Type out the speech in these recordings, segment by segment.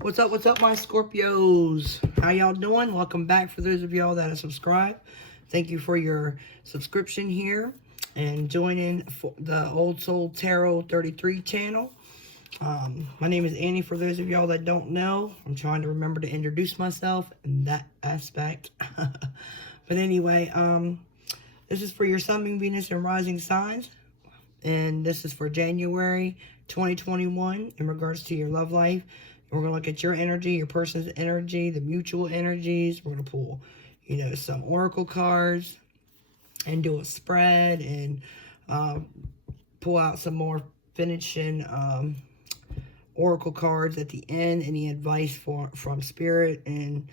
What's up, my Scorpios? How y'all doing? Welcome back. For those of y'all that have subscribed, thank you for your subscription here and joining for the Old Soul Tarot 33 channel. My name is Annie. For those of y'all that don't know, I'm trying to remember to introduce myself in that aspect. But anyway, this is for your Sun, Moon, Venus, and Rising signs. And this is for January 2021 in regards to your love life. We're going to look at your energy, your person's energy, the mutual energies. We're going to pull, some oracle cards and do a spread and pull out some more finishing oracle cards at the end. Any advice from Spirit and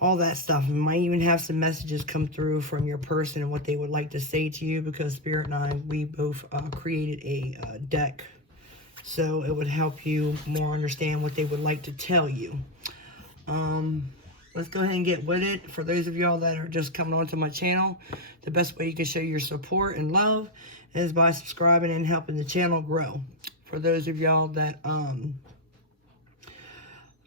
all that stuff. We might even have some messages come through from your person and what they would like to say to you, because Spirit and I, we both created a deck. So it would help you more understand what they would like to tell you. Let's go ahead and get with it. For those of y'all that are just coming onto my channel, the best way you can show your support and love is by subscribing and helping the channel grow. For those of y'all that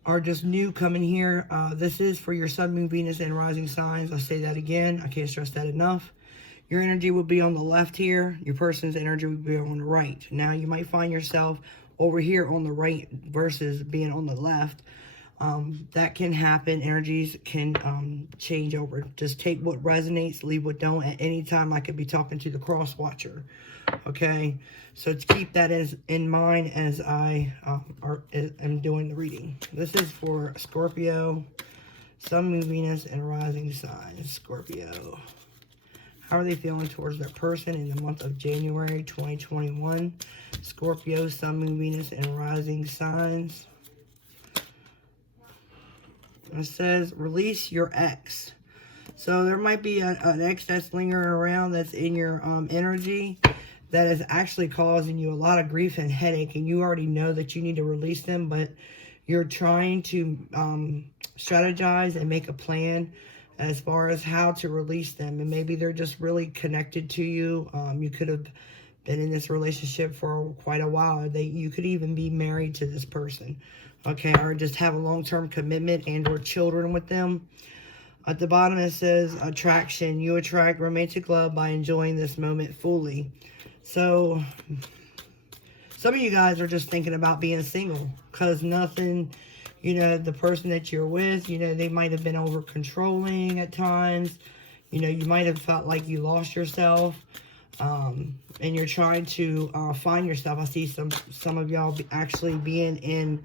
are just new coming here, this is for your Sun, Moon, Venus, and Rising signs. I'll say that again. I can't stress that enough. Your energy will be on the left here. Your person's energy will be on the right. Now, you might find yourself over here on the right versus being on the left. That can happen. Energies can change over. Just take what resonates, leave what don't. At any time, I could be talking to the cross watcher. Okay? So to keep that in mind as I am doing the reading. This is for Scorpio, Sun, Moon, Venus, and Rising signs. Scorpio. How are they feeling towards their person in the month of January 2021? Scorpio, Sun, Moon, Venus, and Rising signs. It says, release your ex. So there might be an ex that's lingering around that's in your energy that is actually causing you a lot of grief and headache. And you already know that you need to release them, but you're trying to strategize and make a plan as far as how to release them. And maybe they're just really connected to you. You could have been in this relationship for quite a while. You could even be married to this person, okay, or just have a long-term commitment and or children with them. At the bottom it says attraction. You attract romantic love by enjoying this moment fully. So some of you guys are just thinking about being single because nothing, the person that you're with, they might have been over controlling at times. You might have felt like you lost yourself, and you're trying to find yourself. I see some of y'all actually being in,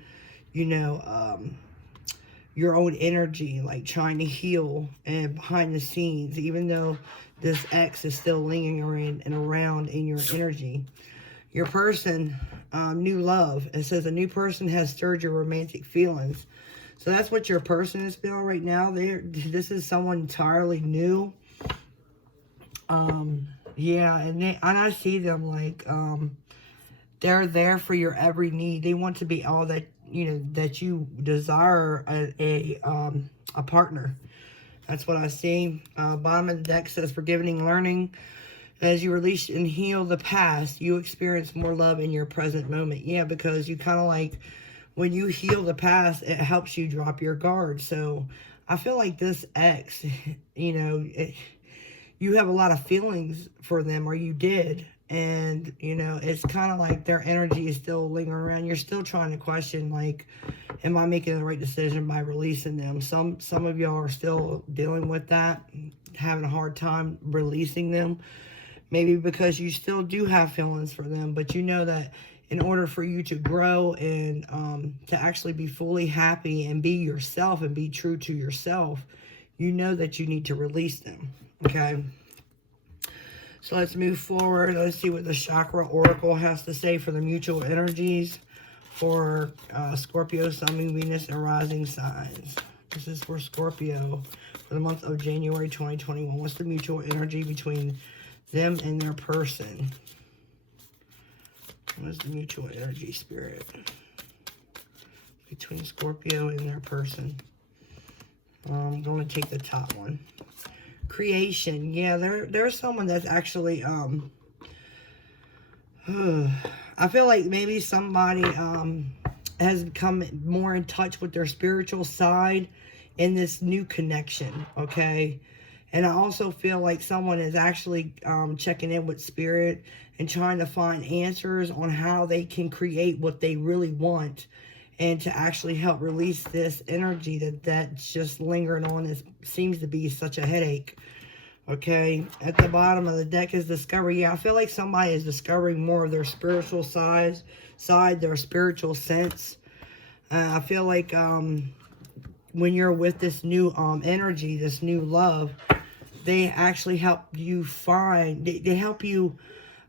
your own energy, like trying to heal and behind the scenes, even though this ex is still lingering around in your energy. Your person, new love. It says a new person has stirred your romantic feelings. So that's what your person is feeling right now. This is someone entirely new. Yeah, and I see them like they're there for your every need. They want to be all that that you desire a partner. That's what I see. Bottom of the deck says forgiving and learning. As you release and heal the past, you experience more love in your present moment. Yeah, because you kind of like, when you heal the past, it helps you drop your guard. So I feel like this ex, you have a lot of feelings for them, or you did. And, it's kind of like their energy is still lingering around. You're still trying to question, like, am I making the right decision by releasing them? Some of y'all are still dealing with that, having a hard time releasing them. Maybe because you still do have feelings for them, but you know that in order for you to grow and to actually be fully happy and be yourself and be true to yourself, you know that you need to release them, okay? So let's move forward. Let's see what the Chakra Oracle has to say for the mutual energies for Scorpio, Sun, Moon, Venus, and Rising signs. This is for Scorpio for the month of January 2021. What's the mutual energy between them and their person? What is the mutual energy, Spirit, between Scorpio and their person? I'm going to take the top one. Creation. Yeah, there's someone that's actually I feel like maybe somebody has become more in touch with their spiritual side in this new connection, okay? And I also feel like someone is actually checking in with spirit and trying to find answers on how they can create what they really want, and to actually help release this energy that's just lingering on. It seems to be such a headache. Okay, at the bottom of the deck is discovery. Yeah, I feel like somebody is discovering more of their spiritual side, their spiritual sense. I feel like when you're with this new energy, this new love, they actually help you find, they help you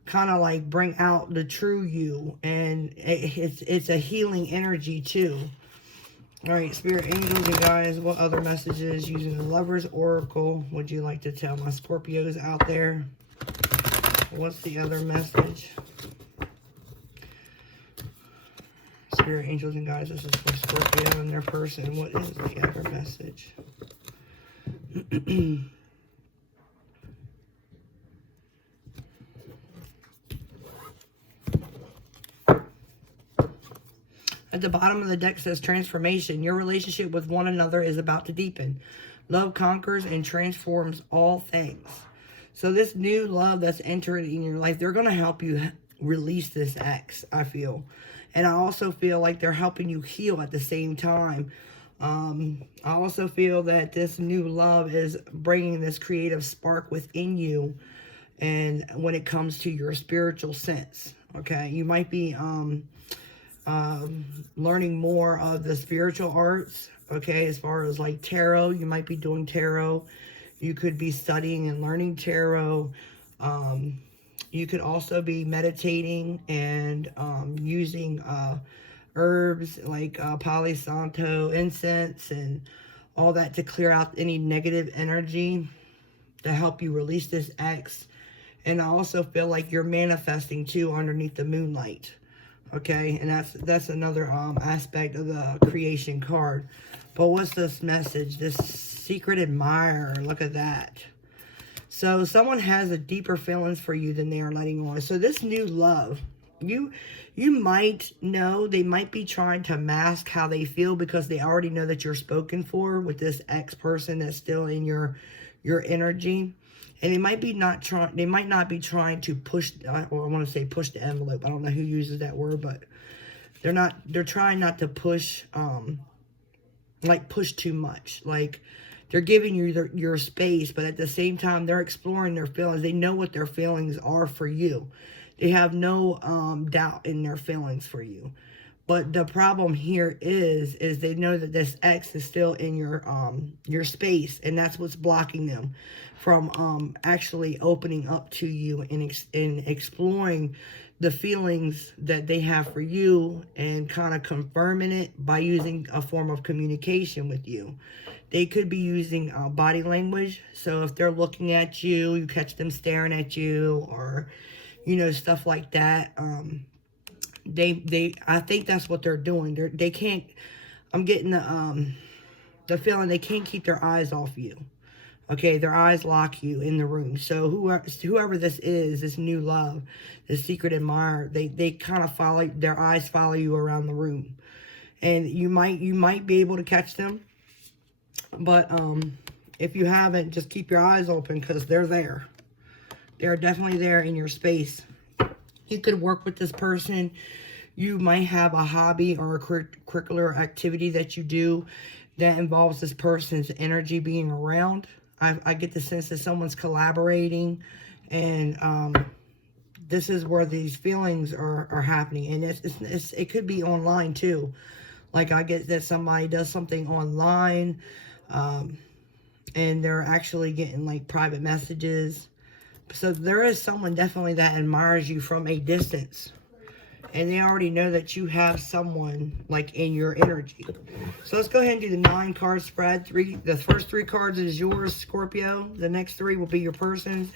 kind of like bring out the true you, and it's a healing energy too. All right, Spirit Angels and guys, what other messages using the Lover's Oracle would you like to tell my Scorpios out there? What's the other message? Spirit Angels and guys, this is for Scorpio and their person. What is the other message? At the bottom of the deck says transformation. Your relationship with one another is about to deepen. Love conquers and transforms all things. So this new love that's entering in your life, they're going to help you release this ex, I feel. And I also feel like they're helping you heal at the same time. I also feel that this new love is bringing this creative spark within you, and when it comes to your spiritual sense. Okay, you might be learning more of the spiritual arts, okay, as far as like tarot. You might be doing tarot. You could be studying and learning tarot. You could also be meditating and using herbs like Palo Santo, incense, and all that to clear out any negative energy to help you release this ex. And I also feel like you're manifesting too underneath the moonlight. Okay, and that's another aspect of the creation card. But what's this message? This secret admirer. Look at that. So someone has a deeper feelings for you than they are letting on. So this new love, you might know they might be trying to mask how they feel because they already know that you're spoken for with this ex person that's still in your energy. And they might not be trying to push, or I want to say push the envelope. I don't know who uses that word, but they're trying not to push, like push too much. Like they're giving you your space, but at the same time, they're exploring their feelings. They know what their feelings are for you. They have no doubt in their feelings for you. But the problem here is they know that this ex is still in your space, and that's what's blocking them from actually opening up to you and exploring the feelings that they have for you, and kind of confirming it by using a form of communication with you. They could be using body language. So if they're looking at you, you catch them staring at you, or stuff like that. I think that's what they're doing. They can't, I'm getting the feeling they can't keep their eyes off you. Okay, their eyes lock you in the room. So whoever this is, this new love, this secret admirer, they kind of follow, their eyes follow you around the room. And you might be able to catch them. But if you haven't, just keep your eyes open, because they're there. They're definitely there in your space. You could work with this person. You might have a hobby or a curricular activity that you do that involves this person's energy being around. I get the sense that someone's collaborating, and this is where these feelings are happening. And it could be online too. Like I get that somebody does something online, and they're actually getting like private messages. So there is someone definitely that admires you from a distance. And they already know that you have someone like in your energy. So let's go ahead and do the 9-card spread. The first 3 cards is yours, Scorpio. The next 3 will be your person's.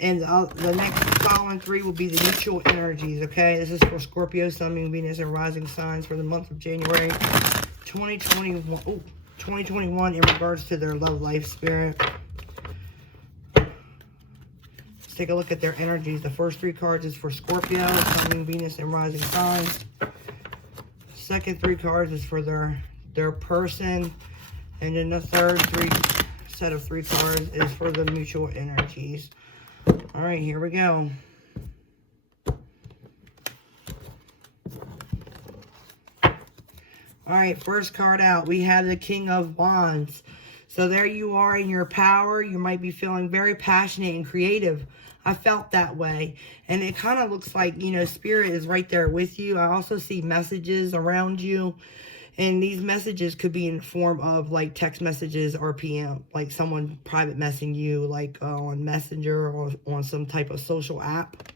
And the next following 3 will be the mutual energies, okay? This is for Scorpio, Sun, Moon, Venus, and rising signs for the month of January 2021 in regards to their love life, spirit. Take a look at their energies. The first 3 cards is for Scorpio, Sun, Moon, Venus, and rising signs. second 3 cards is for their person. And then the third set of 3 cards is for the mutual energies. All right, here we go. All right, first card out, we have the King of Wands. So there you are in your power. You might be feeling very passionate and creative. I felt that way. And it kind of looks like, you know, Spirit is right there with you. I also see messages around you. And these messages could be in the form of like text messages or PM. Like someone private messaging you like on Messenger or on some type of social app.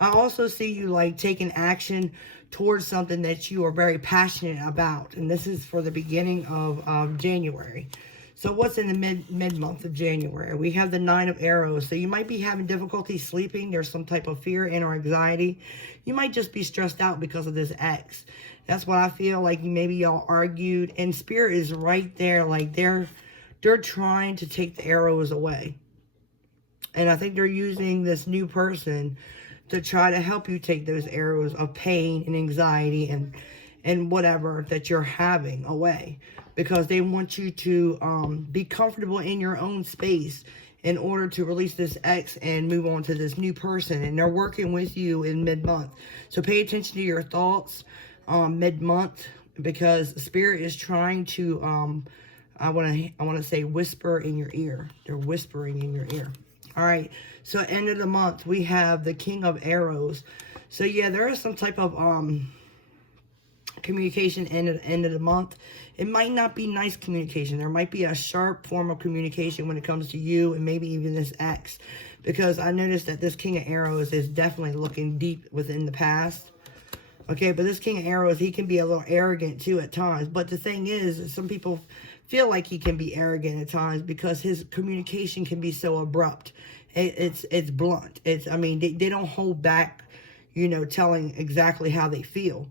I also see you like taking action towards something that you are very passionate about. And this is for the beginning of January. So what's in the mid-month of January? We have the 9 of Arrows. So you might be having difficulty sleeping. There's some type of fear and or anxiety. You might just be stressed out because of this ex. That's what I feel like. Maybe y'all argued. And Spirit is right there. Like they're trying to take the arrows away. And I think they're using this new person to try to help you take those arrows of pain and anxiety and whatever that you're having away. Because they want you to be comfortable in your own space in order to release this ex and move on to this new person. And they're working with you in mid-month. So pay attention to your thoughts mid-month, because Spirit is trying to, I want to say whisper in your ear. They're whispering in your ear. All right, so end of the month, we have the King of Arrows. So yeah, there is some type of communication end of the month. It might not be nice communication. There might be a sharp form of communication when it comes to you and maybe even this ex. Because I noticed that this King of Arrows is definitely looking deep within the past. Okay, but this King of Arrows, he can be a little arrogant too at times. But the thing is, some people feel like he can be arrogant at times because his communication can be so abrupt. It's blunt. I mean, they don't hold back, you know, telling exactly how they feel.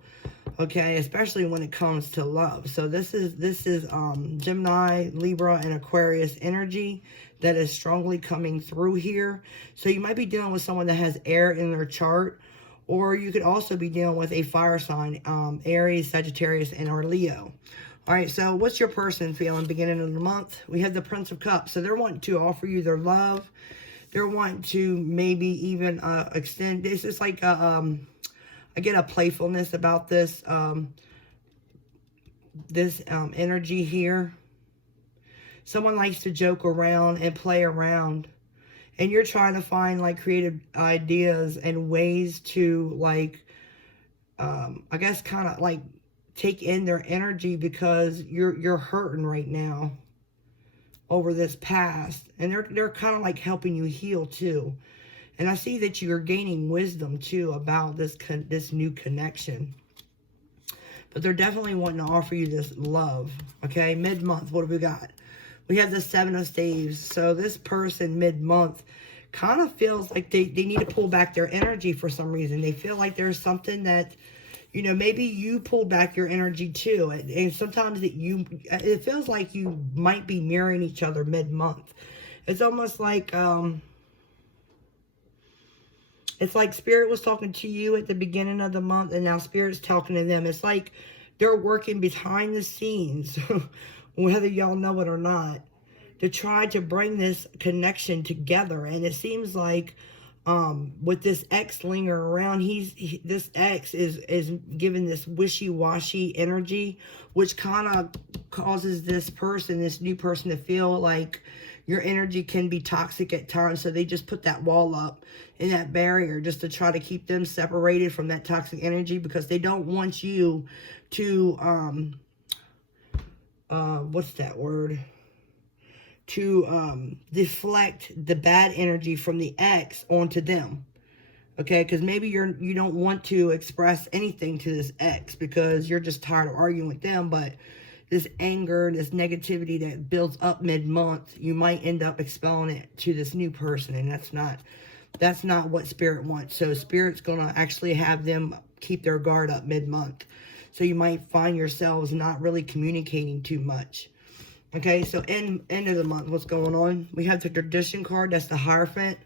Okay, especially when it comes to love. So this is Gemini, Libra, and Aquarius energy that is strongly coming through here. So you might be dealing with someone that has air in their chart, or you could also be dealing with a fire sign, Aries, Sagittarius, and or Leo. All right, so what's your person feeling beginning of the month? We have the Prince of Cups. So they're wanting to offer you their love. They're wanting to maybe even extend. This is like I get a playfulness about this energy here. Someone likes to joke around and play around. And you're trying to find like creative ideas and ways to like, I guess kind of like take in their energy because you're hurting right now over this past. And they're kind of like helping you heal too. And I see that you're gaining wisdom too about this new connection. But they're definitely wanting to offer you this love. Okay, mid-month, what have we got? We have the 7 of Staves. So this person mid-month kind of feels like they need to pull back their energy for some reason. They feel like there's something that, you know, maybe you pulled back your energy too. And sometimes it feels like you might be mirroring each other mid-month. It's almost like, it's like Spirit was talking to you at the beginning of the month and now Spirit's talking to them. It's like they're working behind the scenes, whether y'all know it or not, to try to bring this connection together. And it seems like with this ex lingering around, this ex is giving this wishy-washy energy, which kind of causes this new person to feel like your energy can be toxic at times. So they just put that wall up and that barrier just to try to keep them separated from that toxic energy, because they don't want you to what's that word? To deflect the bad energy from the ex onto them. Okay, because maybe you don't want to express anything to this ex because you're just tired of arguing with them, but this anger, this negativity that builds up mid-month, you might end up expelling it to this new person, and that's not what Spirit wants. So Spirit's gonna actually have them keep their guard up mid-month. So you might find yourselves not really communicating too much. Okay, so end of the month, what's going on? We have the Tradition card, that's the Hierophant.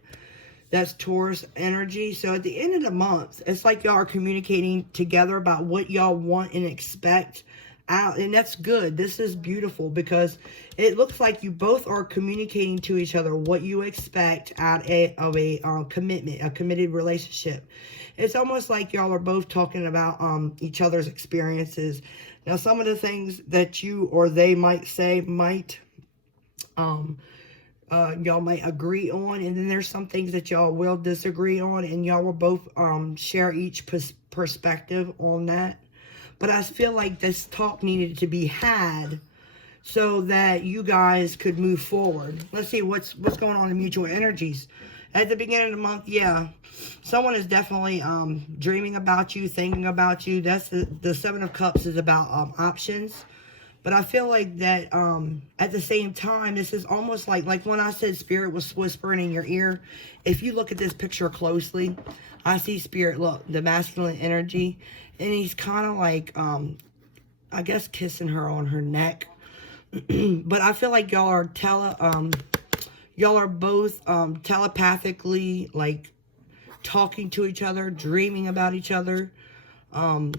That's Taurus energy. So at the end of the month, it's like y'all are communicating together about what y'all want and expect out. And that's good. This is beautiful because it looks like you both are communicating to each other what you expect out of a commitment, a committed relationship. It's almost like y'all are both talking about each other's experiences. Now, some of the things that you or they might say might... y'all might agree on, and then there's some things that y'all will disagree on, and y'all will both share each perspective on that. But I feel like this talk needed to be had so that you guys could move forward. Let's see what's going on in mutual energies. At the beginning of the month, yeah, someone is definitely dreaming about you, thinking about you. That's the Seven of Cups is about options. But I feel like that at the same time, this is almost like when I said Spirit was whispering in your ear. If you look at this picture closely, I see Spirit, look, the masculine energy. And he's kind of like, I guess, kissing her on her neck. But I feel like y'all are both telepathically, like, talking to each other, dreaming about each other.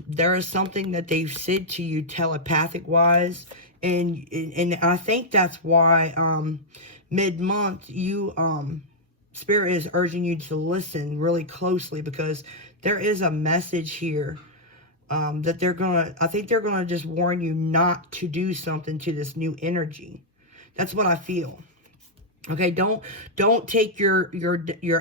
There is something that they've said to you telepathic wise, and I think that's why mid-month you Spirit is urging you to listen really closely, because there is a message here that I think they're gonna just warn you not to do something to this new energy. That's what I feel. Okay, don't take your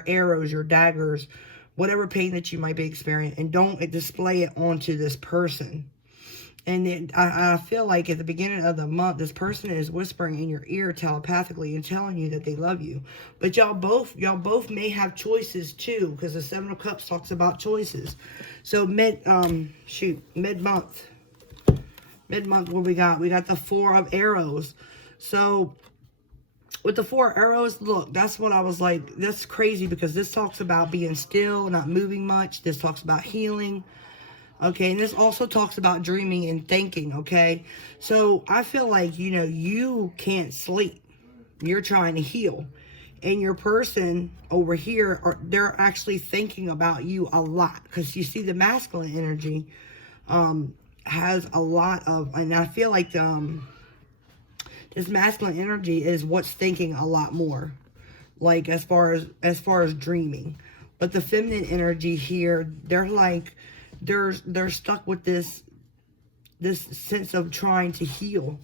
arrows, your daggers, whatever pain that you might be experiencing, and don't display it onto this person. And then I feel like at the beginning of the month, this person is whispering in your ear telepathically and telling you that they love you. But y'all both may have choices too, because the Seven of Cups talks about choices. So mid-month, what we got? We got the Four of Arrows. So with the Four Arrows, look, that's what I was like, that's crazy, because this talks about being still, not moving much. This talks about healing. Okay, and this also talks about dreaming and thinking, okay? So I feel like, you can't sleep. You're trying to heal. And your person over here, they're actually thinking about you a lot. Because you see the masculine energy has a lot of, and I feel like this masculine energy is what's thinking a lot more. Like as far as dreaming. But the feminine energy here, they're like, they're stuck with this sense of trying to heal.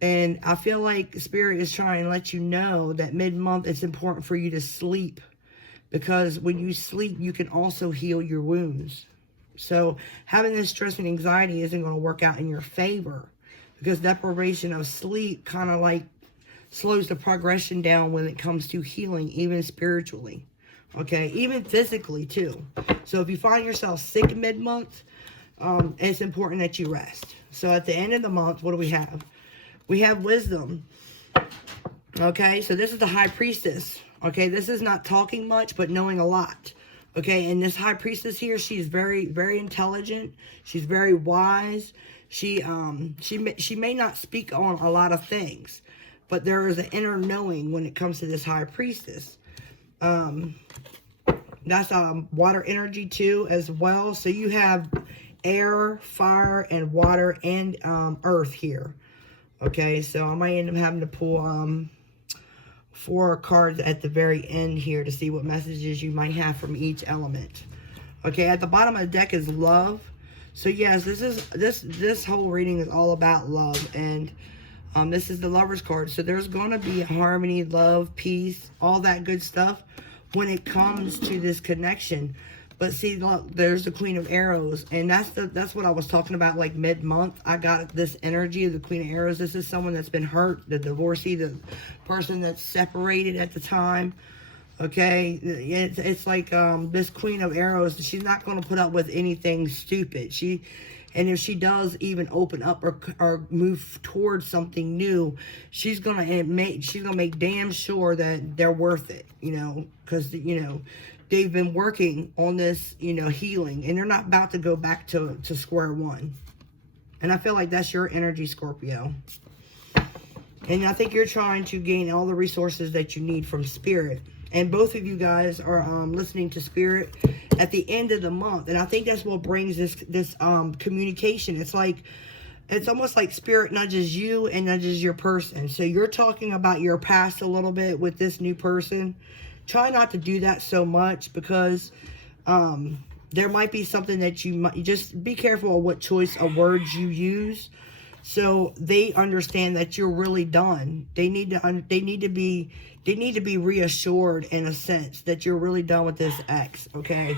And I feel like Spirit is trying to let you know that mid-month it's important for you to sleep, because when you sleep you can also heal your wounds. So having this stress and anxiety isn't going to work out in your favor, because deprivation of sleep kind of like slows the progression down when it comes to healing, even spiritually. Okay, even physically too. So if you find yourself sick mid-month, it's important that you rest. So at the end of the month, what do we have? We have Wisdom. Okay, so this is the High Priestess. Okay, this is not talking much, but knowing a lot. Okay, and this High Priestess here, she's very, very intelligent. She's very wise. She may not speak on a lot of things, but there is an inner knowing when it comes to this High Priestess. That's water energy too as well. So you have air, fire, and water, and earth here. Okay, so I might end up having to pull 4 cards at the very end here to see what messages you might have from each element. Okay, at the bottom of the deck is love. So yes, this whole reading is all about love, and this is the Lover's card. So there's going to be harmony, love, peace, all that good stuff when it comes to this connection. But see, look, there's the Queen of Arrows, and that's what I was talking about. Like mid-month, I got this energy of the Queen of Arrows. This is someone that's been hurt, the divorcee, the person that's separated at the time. Okay, it's like this Queen of Arrows, she's not going to put up with anything stupid. And if she does even open up or move towards something new, she's gonna make damn sure that they're worth it, because they've been working on this, healing, and they're not about to go back to square one. And I feel like that's your energy, Scorpio. And I think you're trying to gain all the resources that you need from Spirit. And both of you guys are listening to Spirit at the end of the month. And I think that's what brings this communication. It's like, it's almost like Spirit nudges you and nudges your person. So you're talking about your past a little bit with this new person. Try not to do that so much, because there might be something that you might, just be careful of what choice of words you use, so they understand that you're really done. They need to be reassured in a sense that you're really done with this ex, okay?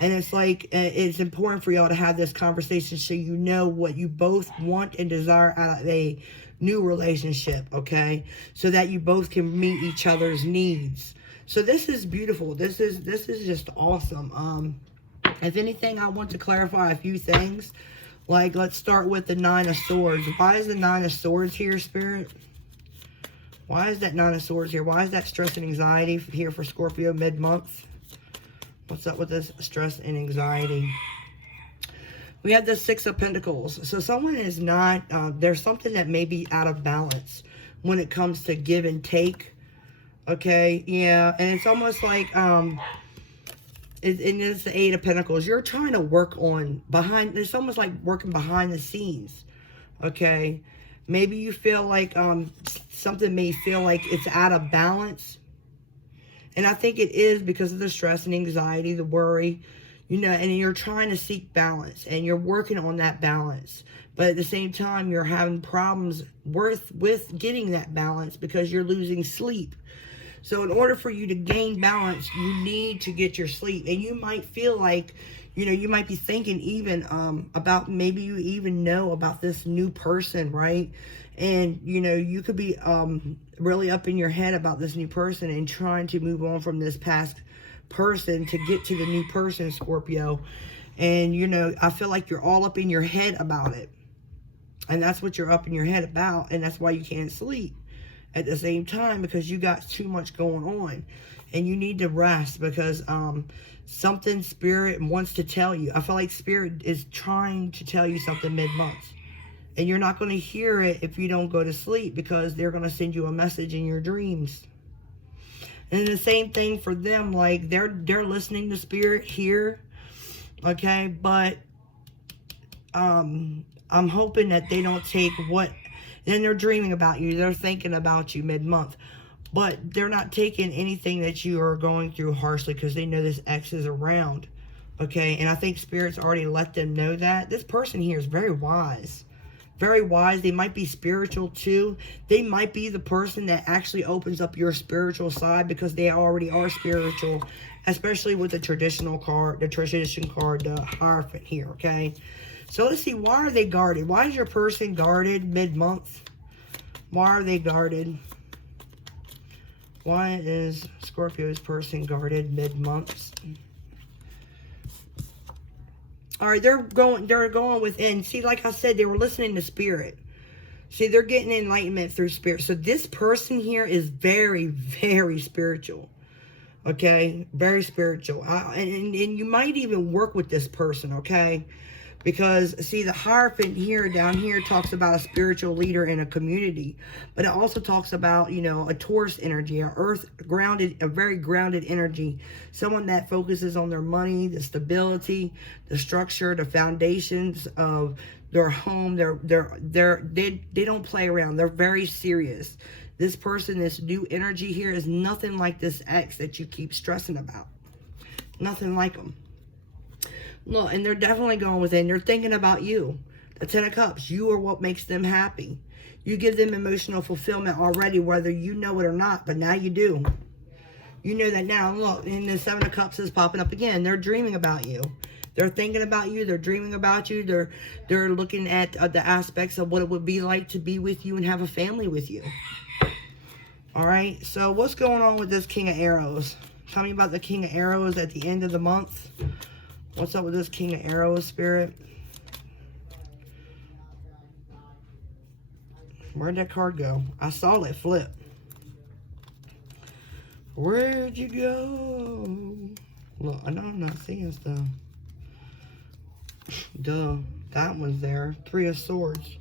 And it's like, it's important for y'all to have this conversation so you know what you both want and desire out of a new relationship, okay? So that you both can meet each other's needs. So this is beautiful. This is just awesome. If anything, I want to clarify a few things. Like, let's start with the Nine of Swords. Why is the Nine of Swords here, Spirit? Why is that Nine of Swords here? Why is that stress and anxiety here for Scorpio mid-month? What's up with this stress and anxiety? We have the Six of Pentacles. So someone is not, there's something that may be out of balance when it comes to give and take. Okay, yeah, and it's almost like, and it's the Eight of Pentacles. You're trying to work on it's almost like working behind the scenes, okay? Maybe you feel like something may feel like it's out of balance. And I think it is because of the stress and anxiety, the worry, you know, and you're trying to seek balance and you're working on that balance. But at the same time, you're having problems with getting that balance because you're losing sleep. So in order for you to gain balance, you need to get your sleep. And you might feel like, you know, you might be thinking even about, maybe you even know about this new person, right? And, you know, you could be really up in your head about this new person and trying to move on from this past person to get to the new person, Scorpio. And, you know, I feel like you're all up in your head about it. And that's what you're up in your head about. And that's why you can't sleep at the same time, because you got too much going on and you need to rest, because something Spirit wants to tell you. I feel like Spirit is trying to tell you something mid-month, and you're not going to hear it if you don't go to sleep, because they're going to send you a message in your dreams. And the same thing for them, like they're listening to Spirit here, okay? But I'm hoping that they don't take what. Then they're dreaming about you. They're thinking about you mid-month. But they're not taking anything that you are going through harshly, because they know this ex is around. Okay? And I think Spirit's already let them know that. This person here is very wise. Very wise. They might be spiritual too. They might be the person that actually opens up your spiritual side, because they already are spiritual. Especially with the traditional card, the tradition card, the Hierophant here. Okay? So let's see, why are they guarded? Why is your person guarded mid-month? Why are they guarded? Why is Scorpio's person guarded mid-month? All right, they're going within. See, like I said, they were listening to Spirit. See, they're getting enlightenment through Spirit. So this person here is very, very spiritual. Okay? Very spiritual. And you might even work with this person, okay? Because, see, the Hierophant here, down here, talks about a spiritual leader in a community. But it also talks about, you know, a Taurus energy, a very grounded energy. Someone that focuses on their money, the stability, the structure, the foundations of their home. They don't play around. They're very serious. This person, this new energy here, is nothing like this ex that you keep stressing about. Nothing like them. Look, and they're definitely going within. They're thinking about you. The Ten of Cups. You are what makes them happy. You give them emotional fulfillment already, whether you know it or not. But now you do. You know that now. Look, and the Seven of Cups is popping up again. They're dreaming about you. They're thinking about you. They're dreaming about you. They're looking at the aspects of what it would be like to be with you and have a family with you. All right. So what's going on with this King of Arrows? Tell me about the King of Arrows at the end of the month. What's up with this King of Arrows, Spirit? Where'd that card go? I saw it flip. Where'd you go? Look, I know I'm not seeing stuff. Duh. That one's there. Three of Swords.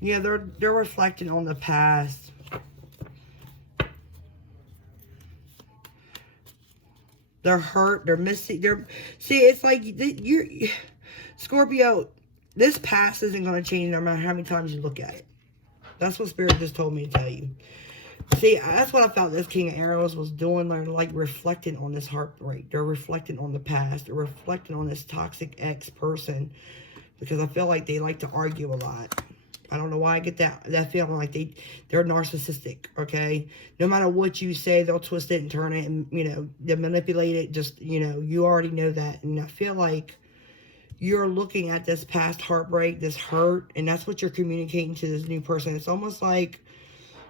Yeah, they're reflecting on the past. They're hurt. They're missing. See, it's like you're Scorpio. This past isn't going to change no matter how many times you look at it. That's what Spirit just told me to tell you. See, that's what I felt this King of Arrows was doing. They're like reflecting on this heartbreak. They're reflecting on the past. They're reflecting on this toxic ex-person. Because I feel like they like to argue a lot. I don't know why I get that feeling like they're narcissistic, okay? No matter what you say, they'll twist it and turn it and, you know, they manipulate it. Just, you know, you already know that. And I feel like you're looking at this past heartbreak, this hurt, and that's what you're communicating to this new person. It's almost like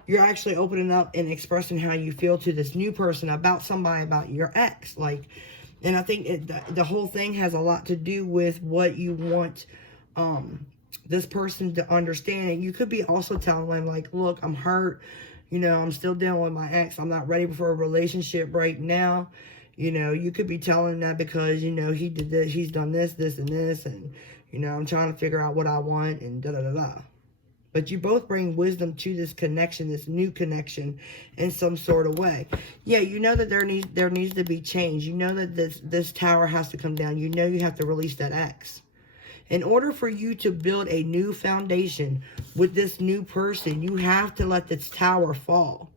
you're actually opening up and expressing how you feel to this new person about somebody, about your ex. Like, and I think the whole thing has a lot to do with what you want this person to understand. And you could be also telling them, like, look, I'm hurt. You know, I'm still dealing with my ex. I'm not ready for a relationship right now. You know, you could be telling that because, you know, he did this, he's done this, this, and this. And, you know, I'm trying to figure out what I want and da-da-da-da. But you both bring wisdom to this connection, this new connection in some sort of way. Yeah, you know that there needs to be change. You know that this tower has to come down. You know you have to release that ex. In order for you to build a new foundation with this new person, you have to let this tower fall.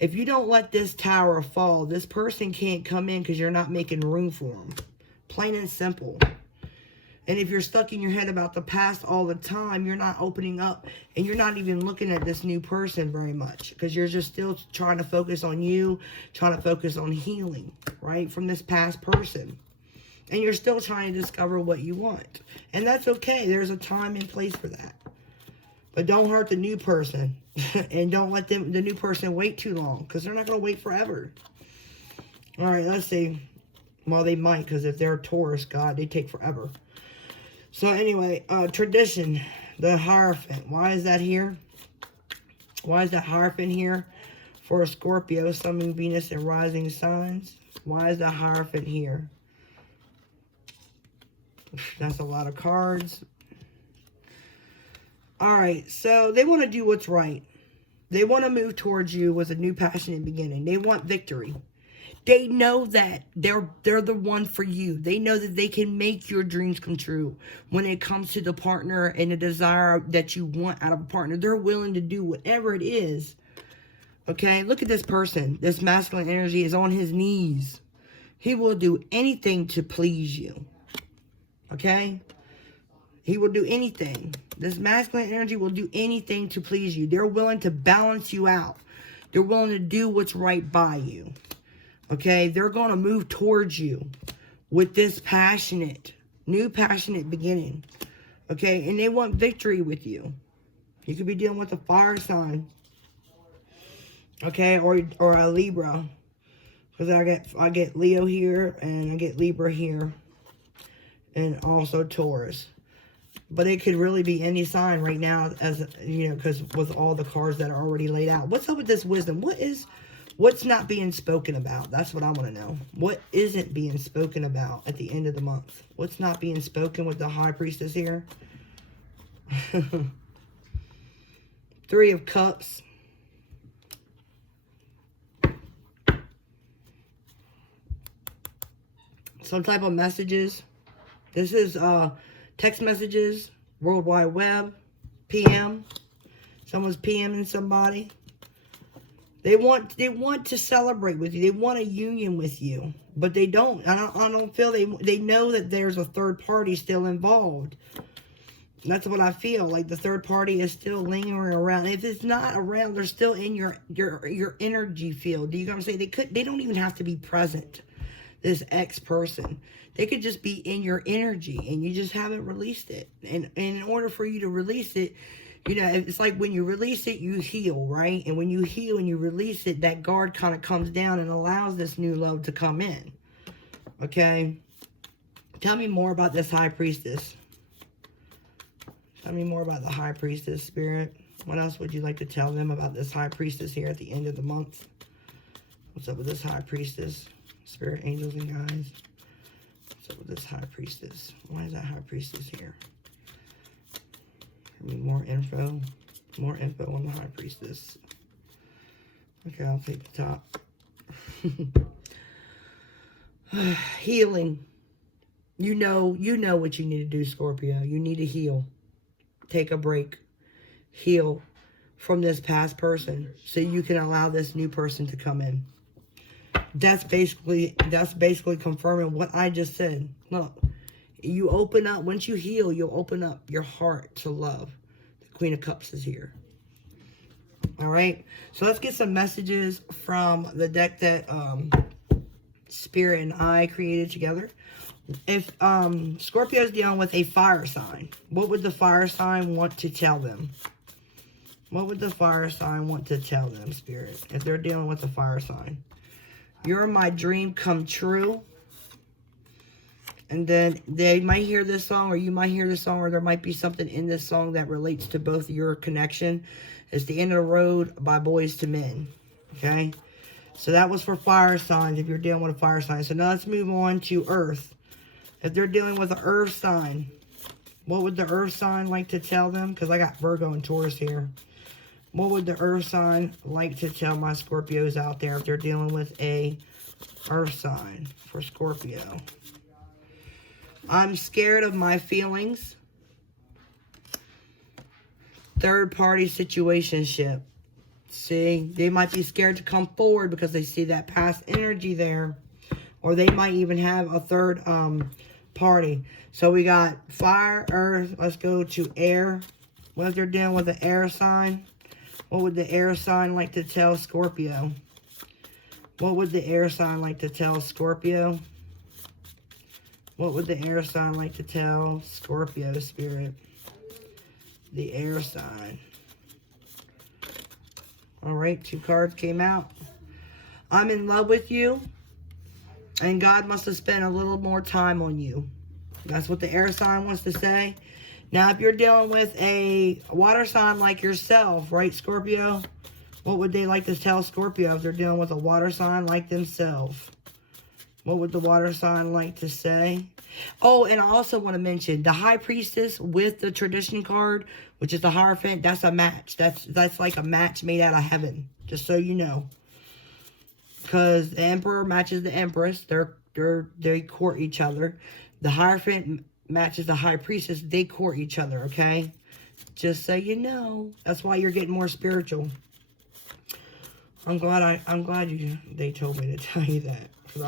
If you don't let this tower fall, this person can't come in because you're not making room for them. Plain and simple. And if you're stuck in your head about the past all the time, you're not opening up and you're not even looking at this new person very much because you're just still trying to focus on you, trying to focus on healing, right, from this past person. And you're still trying to discover what you want. And that's okay. There's a time and place for that. But don't hurt the new person. And don't let the new person wait too long. Because they're not going to wait forever. Alright, let's see. Well, they might. Because if they're a Taurus, God, they take forever. So anyway, tradition. The Hierophant. Why is that here? Why is that Hierophant here? For a Scorpio, Sun, Moon, Venus, and rising signs. Why is that Hierophant here? That's a lot of cards. Alright, so they want to do what's right. They want to move towards you with a new passionate beginning. They want victory. They know that they're the one for you. They know that they can make your dreams come true when it comes to the partner and the desire that you want out of a partner. They're willing to do whatever it is. Okay, look at this person. This masculine energy is on his knees. He will do anything to please you. Okay? He will do anything. This masculine energy will do anything to please you. They're willing to balance you out. They're willing to do what's right by you. Okay? They're going to move towards you with this new passionate beginning. Okay? And they want victory with you. You could be dealing with a fire sign. Okay? Or a Libra. Because I get Leo here and I get Libra here. And also Taurus. But it could really be any sign right now, as you know, because with all the cards that are already laid out. What's up with this wisdom? What's not being spoken about? That's what I want to know. What isn't being spoken about at the end of the month? What's not being spoken with the High Priestess here? 3 of Cups. Some type of messages. This is text messages, World Wide Web, PM. Someone's PMing somebody. They want to celebrate with you. They want a union with you, but they don't. I don't feel they know that there's a third party still involved. That's what I feel. Like the third party is still lingering around. If it's not around, they're still in your energy field. Do you know what I'm saying? They don't even have to be present. This ex-person. They could just be in your energy and you just haven't released it. And in order for you to release it, you know, it's like when you release it, you heal, right? And when you heal and you release it, that guard kind of comes down and allows this new love to come in. Okay? Tell me more about this High Priestess. Tell me more about the High Priestess, Spirit. What else would you like to tell them about this High Priestess here at the end of the month? What's up with this High Priestess? Spirit, angels, and guides. What's up with this High Priestess? Why is that High Priestess here? I mean, more info. More info on the High Priestess. Okay, I'll take the top. Healing. You know what you need to do, Scorpio. You need to heal. Take a break. Heal from this past person so you can allow this new person to come in. That's basically confirming what I just said. Look, you open up. Once you heal, you'll open up your heart to love. The Queen of Cups is here. All right. So let's get some messages from the deck that Spirit and I created together. If Scorpio is dealing with a fire sign, what would the fire sign want to tell them? What would the fire sign want to tell them, Spirit, if they're dealing with a fire sign? You're my dream come true. And then they might hear this song, or you might hear this song, or there might be something in this song that relates to both your connection. It's The End of the Road by Boys to Men. Okay? So that was for fire signs, if you're dealing with a fire sign. So now let's move on to Earth. If they're dealing with an Earth sign, what would the Earth sign like to tell them? Because I got Virgo and Taurus here. What would the Earth sign like to tell my Scorpios out there if they're dealing with a Earth sign for Scorpio? I'm scared of my feelings. Third-party situationship. See, they might be scared to come forward because they see that past energy there. Or they might even have a third party. So we got fire, earth. Let's go to air. What if they're dealing with an air sign? What would the air sign like to tell Scorpio? What would the air sign like to tell Scorpio? What would the air sign like to tell Scorpio, Spirit? The air sign. All right, 2 cards came out. I'm in love with you. And God must have spent a little more time on you. That's what the air sign wants to say. Now, if you're dealing with a water sign like yourself, right, Scorpio? What would they like to tell Scorpio if they're dealing with a water sign like themselves? What would the water sign like to say? Oh, and I also want to mention the High Priestess with the Tradition card, which is the Hierophant. That's a match. That's like a match made out of heaven, just so you know. Because the Emperor matches the Empress. They court each other. The Hierophant matches the High Priestess. They court each other, okay? Just so you know. That's why you're getting more spiritual. I'm glad they told me to tell you that. Because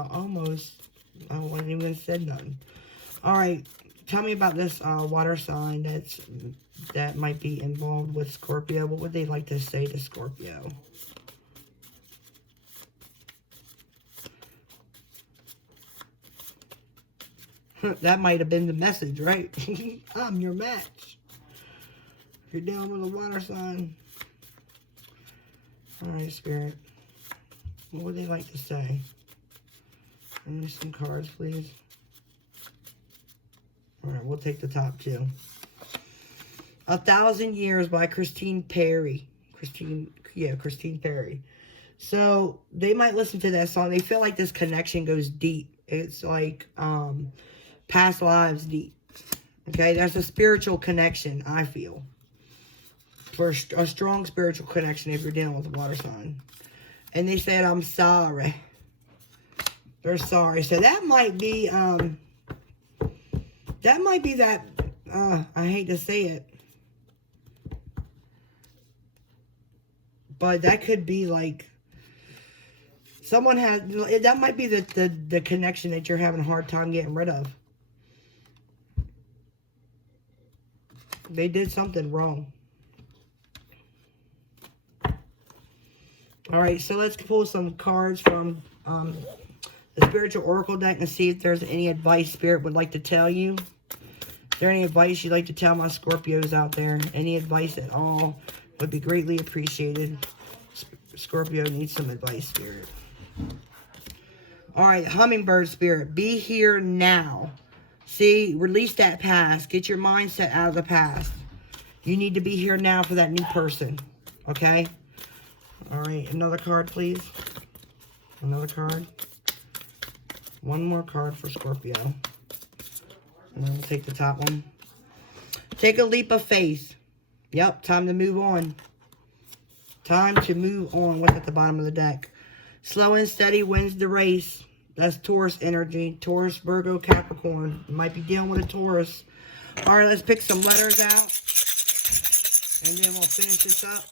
I wouldn't even said nothing. Alright, tell me about this water sign that might be involved with Scorpio. What would they like to say to Scorpio? That might have been the message, right? I'm your match. You're dealing with a water sign. Alright, Spirit. What would they like to say? Give me some cards, please. Alright, we'll take the top 2. 1,000 Years by Christine Perry. Christine Perry. So, they might listen to that song. They feel like this connection goes deep. It's like, past lives deep. Okay, there's a spiritual connection, I feel. For a strong spiritual connection if you're dealing with a water sign. And they said, I'm sorry. They're sorry. So that might be, I hate to say it. But that could be like, that might be the connection that you're having a hard time getting rid of. They did something wrong. Alright, so let's pull some cards from the Spiritual Oracle deck and see if there's any advice Spirit would like to tell you. Is there any advice you'd like to tell my Scorpios out there? Any advice at all would be greatly appreciated. Scorpio needs some advice, Spirit. Alright, Hummingbird Spirit, be here now. See, release that past. Get your mindset out of the past. You need to be here now for that new person. Okay? Alright, another card, please. Another card. One more card for Scorpio. And then we'll take the top one. Take a leap of faith. Yep, time to move on. Time to move on. What's at the bottom of the deck? Slow and steady wins the race. That's Taurus energy. Taurus, Virgo, Capricorn. You might be dealing with a Taurus. All right, let's pick some letters out. And then we'll finish this up.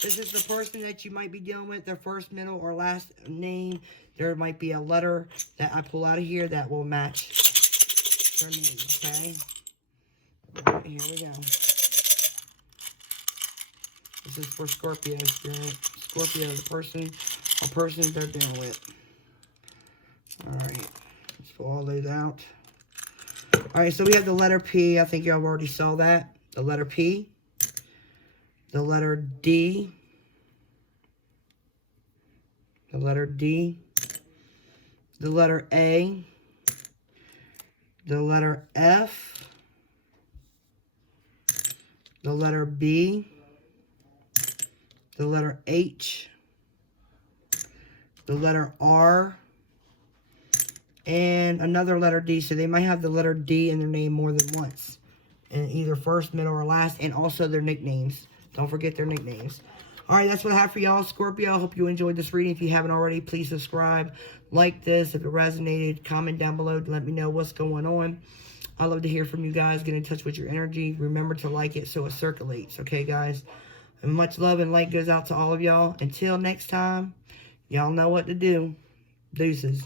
This is the person that you might be dealing with. Their first, middle, or last name. There might be a letter that I pull out of here that will match their name, okay? All right, here we go. This is for Scorpio spirit. Scorpio, the person or persons they're dealing with. All right, let's pull all those out. All right, so we have the letter P. I think y'all already saw that. The letter P. The letter D. The letter D. The letter A. The letter F. The letter B. The letter H. The letter R. And another letter D. So they might have the letter D in their name more than once. And either first, middle, or last. And also their nicknames. Don't forget their nicknames. Alright, that's what I have for y'all, Scorpio. I hope you enjoyed this reading. If you haven't already, please subscribe. Like this. If it resonated, comment down below to let me know what's going on. I love to hear from you guys. Get in touch with your energy. Remember to like it so it circulates. Okay, guys? And much love and light goes out to all of y'all. Until next time, y'all know what to do. Deuces.